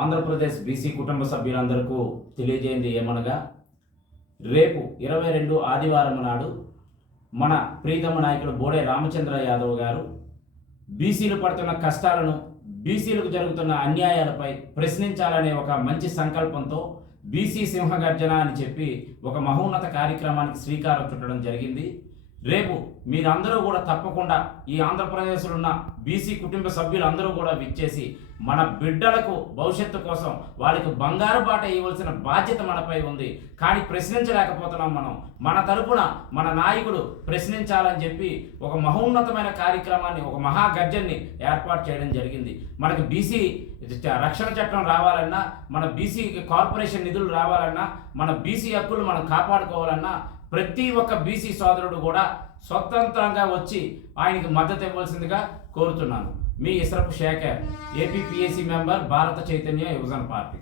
Andhra Pradesh BC కుటుంబ సభ్యులందరికీ తెలియజేయండి ఏమనగా, రేపు 22 ఆదివారం నాడు మన ప్రీతమ నాయకుడు బోడే రామచంద్ర యాదవ్ గారు బీసీలు పడుతున్న కష్టాలను, బీసీలకు జరుగుతున్న అన్యాయాలపై ప్రశ్నించాలనే ఒక మంచి సంకల్పంతో బీసీ సింహగర్జన అని చెప్పి ఒక మహోన్నత కార్యక్రమానికి శ్రీకారం చుట్టడం జరిగింది. రేపు మీరందరూ కూడా తప్పకుండా ఈ ఆంధ్రప్రదేశ్లో ఉన్న బీసీ కుటుంబ సభ్యులందరూ కూడా విచ్చేసి మన బిడ్డలకు భవిష్యత్తు కోసం వాళ్ళకి బంగారు బాట ఇవ్వాల్సిన బాధ్యత మనపై ఉంది. కానీ ప్రశ్నించలేకపోతున్నాం. మన తరపున మన నాయకుడు ప్రశ్నించాలని చెప్పి ఒక మహోన్నతమైన కార్యక్రమాన్ని, ఒక మహాగర్జన్ని ఏర్పాటు చేయడం జరిగింది. మనకి బీసీ రక్షణ చట్టం రావాలన్నా, మన బీసీ కార్పొరేషన్ నిధులు రావాలన్నా, మన బీసీ హక్కులు మనం కాపాడుకోవాలన్నా ప్రతి ఒక్క బీసీ సోదరుడు కూడా స్వతంత్రంగా వచ్చి ఆయనకి మద్దతు ఇవ్వాల్సిందిగా కోరుతున్నాను. మీ ఇస్రపు శేఖర్, ఏపీపీఎస్సీ మెంబర్, భారత చైతన్య యువజన పార్టీ.